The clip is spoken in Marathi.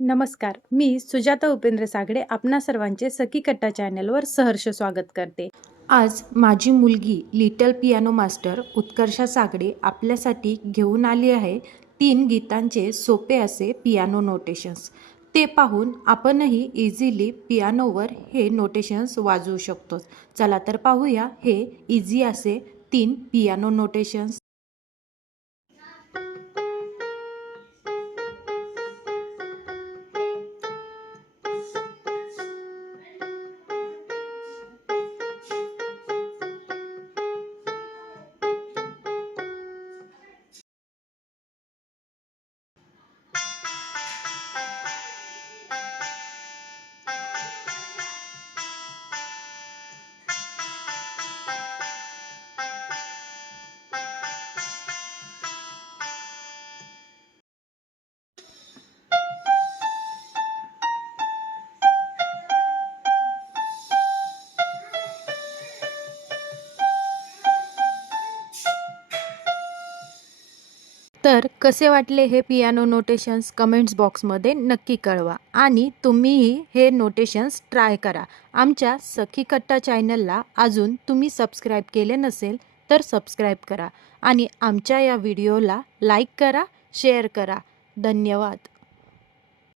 नमस्कार, मी सुजाता उपेंद्र सागडे आपणा सर्वांचे सखी कट्टा चॅनलवर सहर्ष स्वागत करते। आज माझी मुलगी little piano master Utkarsha Sagade आपल्यासाठी घेऊन आली आहे 3 गीतांचे सोपे असे पियानो नोटेशन्स। ते पाहून आपणही इझिली पियानोवर हे नोटेशन्स वाजवू शकतो। चला तर पाहूया हे इझी असे 3 पियानो नोटेशन्स। तर कसे वाटले हे पियानो नोटेशन्स कमेंट्स बॉक्समध्ये नक्की कळवा आणि तुम्हीही हे नोटेशन्स ट्राय करा। आमच्या सखी कट्टा चॅनलला अजून तुम्ही सबस्क्राइब केले नसेल तर सबस्क्राइब करा आणि आमच्या या व्हिडिओला लाईक करा, शेअर करा। धन्यवाद।